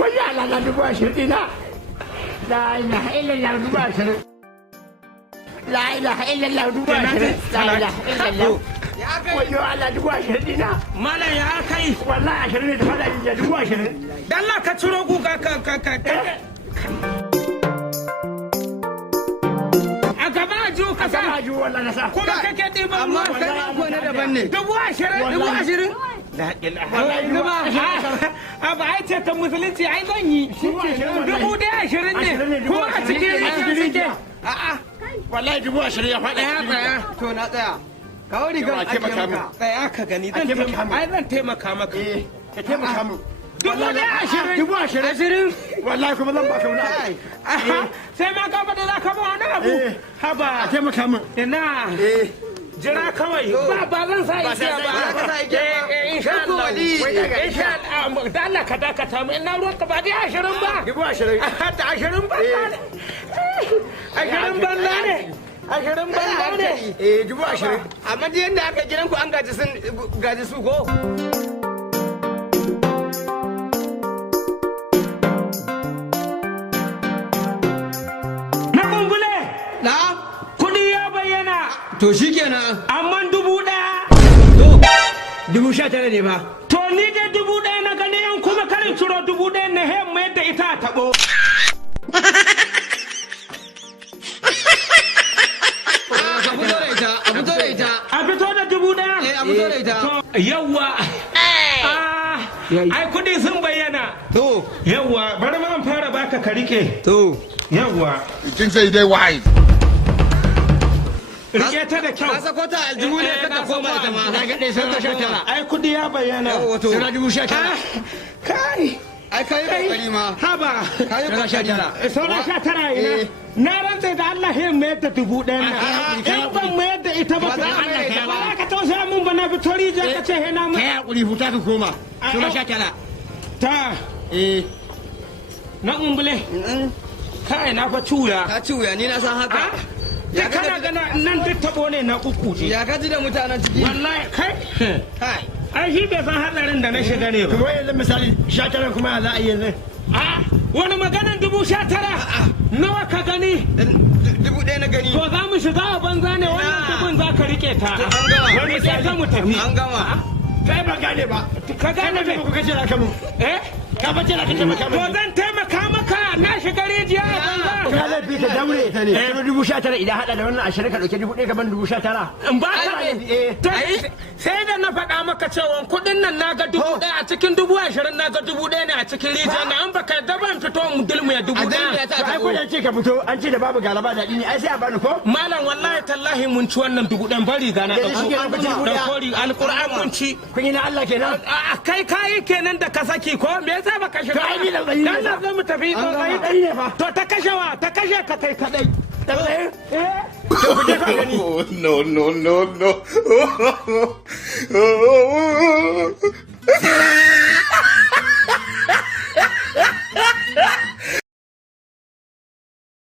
wani alala 20,000 dina la ilaha illallah 20,000 la ilaha illallah 20,000 la ilaha illallah wayo Allah 20,000 dina malam ya kai wallahi 20 ne ta fada da 20,000 dan Allah ka ciro guga ka a gaba ju ka sa aju wallahi na sa kuma kake ɗiban amma kai ma ko na daban ne 20,000 la ilaha illallah ba ai ce ta musulunci ai zan yi 20,000 ne kuma a cikin rikin suke a'a wallahi 20,000 ya fada tsaya to na tsaya kawo rigar ake maka tsaya ka gani zan taimaka maka ka taimaka mu 20,000 wallahi kuma zan baka wani sai ma ka bada za ka ba wani abu haba a taimaka mu ina jira kawai ba zan sa igiya ba insha Allah insha Allah da Allah ka dakata mu ina ruwan ka ba dai 20 ba 20,000 hatta 20 ba 20 ban ne 20 ban ne 20,000 amma da yanda aka gidan ku an gaji su ko na kumbule na kudi ya bayyana to shikenan amma 1,000 to 19,000 ne ba to ni da 1,000 na gani yan kuma karin ciro 1,000 na he mai da ita a tabo a fito da 1,000 a fito da ita yawwa ai kudi sun bayyana to yawwa bari ma an fara baka ka rike to yawwa You think say they wise? rike ta da kyau ka sako ta aljihu ne ka koma ita ma na ga dai sai ka shaka ai kudi ya bayyana wato sai 19,000 kai ai kai kokari ma haba kai kokari sauran 19 ina na rantsa da Allah yin mayar da 1,000 na in ban mayar da ita ba Ba za a mayar da ba ba. ka tausaya mun ba na fito rijiya ka ce hena mu kai hakuri huta ka koma sai 19 ta na umbule kai na fa cuya ka ci wuya ni na san haka ya kana gana nan duk tabo ne na uku ji ya gaji da mutanen ciki wallahi kai kai ai shi bai san hadarin da na shiga ne ba kuma yanzu misali 19 kuma za a yi yanzu wani maganan 19,000 nawa ka gani 1,000 na gani to za mu shiga a banza ne wannan dubun za ka rike ta an gama. wani sai ta mu tafi an gama kai ba gane ba ka gane me ku kace la kamu eh ka bace la kace maka to zan taimaka maka na shiga rijiya a banza ka laifi ka daure ta ne kiro 19,000 idan hada da wannan 20 ka dauke 1,000 gaban 19,000 in ba ka sai da na faɗa maka cewa kuɗin nan na ga 1,000 a cikin 20,000 na ga 1,000 ne a cikin rijiya na an baka da ban fito mu dilmu ya 1,000 ai ko da ce ka fito an ce da babu galaba daɗi ne ai sai a bani ko malam wallahi tallahi mun ci wannan 1,000 bari ga na Yanzu shi kenan kun ci dauko 1,000. da kori alquran mun ci kun yi na Allah kenan kai kayi kenan da ka saki ko me yasa baka shiga To ai ni da tsayi ne dan fa. nan mu tafi An gama. tsayi Tsayi ne fa. to ta kashewa ta kashe ka kai kadai da tsaye eh to ku je ka gani Oh, no, no, no, no.